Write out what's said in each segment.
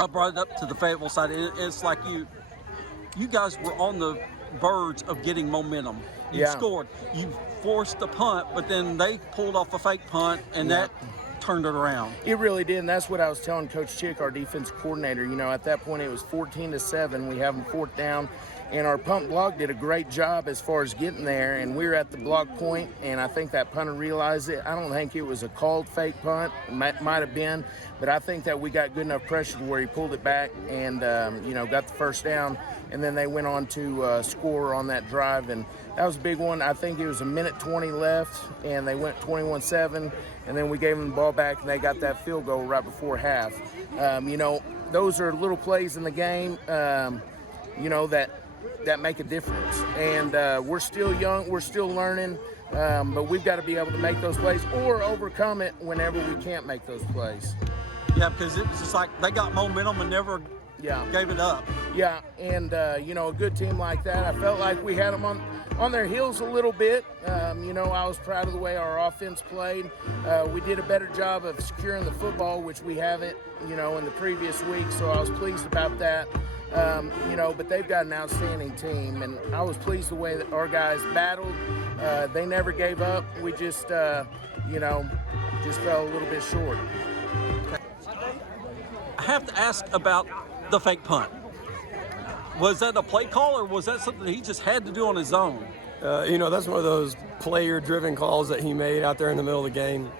I brought it up to the Fayetteville side, and it's like you guys were on the verge of getting momentum. You scored. You forced the punt, but then they pulled off a fake punt, and that turned it around. It really did, and that's what I was telling Coach Chick, our defense coordinator. You know, at that point it was 14-7. We have them fourth down, and our punt block did a great job as far as getting there, and we were at the block point, and I think that punter realized it. I don't think it was a called fake punt. It might have been, but I think that we got good enough pressure to where he pulled it back and, you know, got the first down, and then they went on to score on that drive, and that was a big one. I think it was 1:20 left, and they went 21-7, and then we gave them the ball back, and they got that field goal right before half. You know, those are little plays in the game, you know, that make a difference. And we're still young, we're still learning, but we've got to be able to make those plays or overcome it whenever we can't make those plays. Yeah, because it's just like they got momentum and never gave it up. Yeah, and, you know, a good team like that, I felt like we had them on their heels a little bit. You know, I was proud of the way our offense played. We did a better job of securing the football, which we haven't, you know, in the previous week, so I was pleased about that. You know, but they've got an outstanding team, and I was pleased the way that our guys battled. They never gave up. We just, you know, just fell a little bit short. I have to ask about the fake punt. Was that a play call, or was that something he just had to do on his own? You know, that's one of those player-driven calls that he made out there in the middle of the game.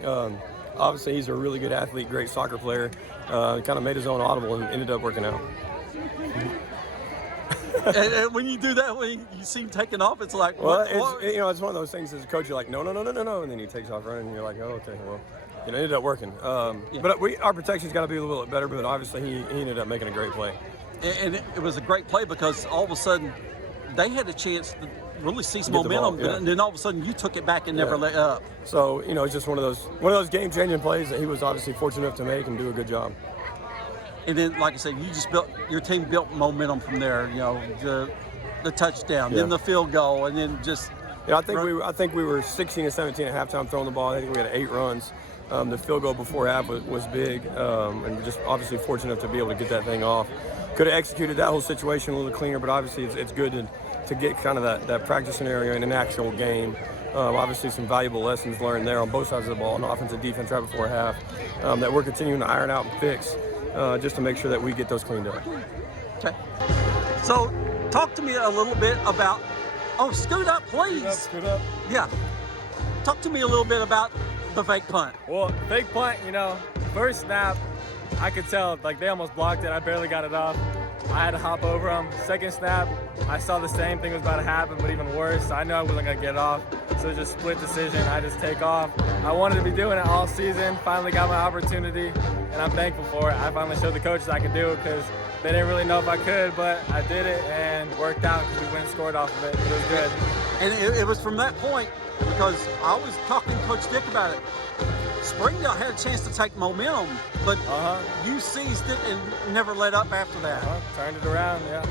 Obviously, he's a really good athlete, great soccer player. Kind of made his own audible and ended up working out. and when you do that, when you see him taking off, it's like, well, you know, it's one of those things as a coach, you're like, no, and then he takes off running, and you're like, oh, okay, well, it ended up working. But our protection's got to be a little bit better, but obviously he ended up making a great play. And it was a great play because all of a sudden they had a chance to really seize momentum, and then all of a sudden you took it back and never let up. So, you know, it's just one of those game-changing plays that he was obviously fortunate enough to make and do a good job. And then, like I said, your team built momentum from there. You know, the touchdown, then the field goal, and then just. Yeah, I think we were 16-17 at halftime throwing the ball. I think we had 8 runs. The field goal before half was big, and just obviously fortunate enough to be able to get that thing off. Could have executed that whole situation a little cleaner, but obviously it's good to get kind of that practice scenario in an actual game. Obviously some valuable lessons learned there on both sides of the ball, on offense and defense right before half, that we're continuing to iron out and fix just to make sure that we get those cleaned up. Okay. So talk to me a little bit about, scoot up, please. Scoot up. Yeah. Talk to me a little bit about the fake punt. Well, fake punt, you know, first snap, I could tell, like, they almost blocked it. I barely got it off. I had to hop over them. Second snap, I saw the same thing was about to happen, but even worse. I knew I wasn't going to get off, so it was just a split decision. I just take off. I wanted to be doing it all season. Finally got my opportunity, and I'm thankful for it. I finally showed the coaches I could do it because they didn't really know if I could, but I did it and worked out because we went and scored off of it. It was good. And it was from that point, because I was talking to Coach Dick about it. Springdale had a chance to take momentum, but you seized it and never let up after that. Turned it around, yeah.